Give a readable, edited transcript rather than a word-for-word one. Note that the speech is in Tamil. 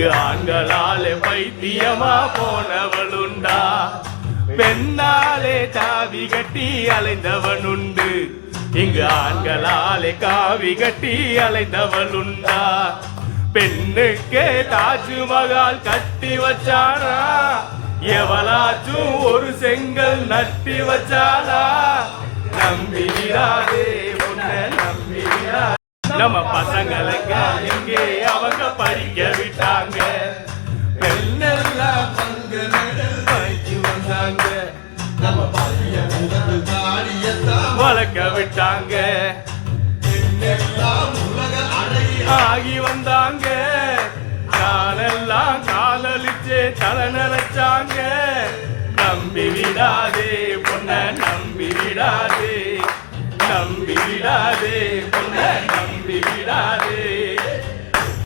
இங்கு ஆண்களாலே பைத்தியமா போனவளுண்டா பெண்ணாலே தாவி கட்டி அலைந்தவனுண்டு இங்கு ஆண்களாலே காவி கட்டி அலைந்தவளுண்டா பெண்ணுக்கே தாஜ்மஹால் கட்டி வச்சானா எவளாச்சும் ஒரு செங்கல் நட்டி வச்சானா நம்பிடாதே உன்னை நம்பிடாதே நம்ம பசங்களுக்கு எங்கே அவங்க படிக்க விட்டாங்க பெண்ணெல்லாம் பயிற்சி வந்தாங்க நம்ம வளர்க்க விட்டாங்க ஆகி வந்தாங்க காலெல்லாம் காலலிச்சே தலை நினைச்சாங்க நம்பி விடாதே பொண்ண நம்பி விடாதே நம்பி விடாதே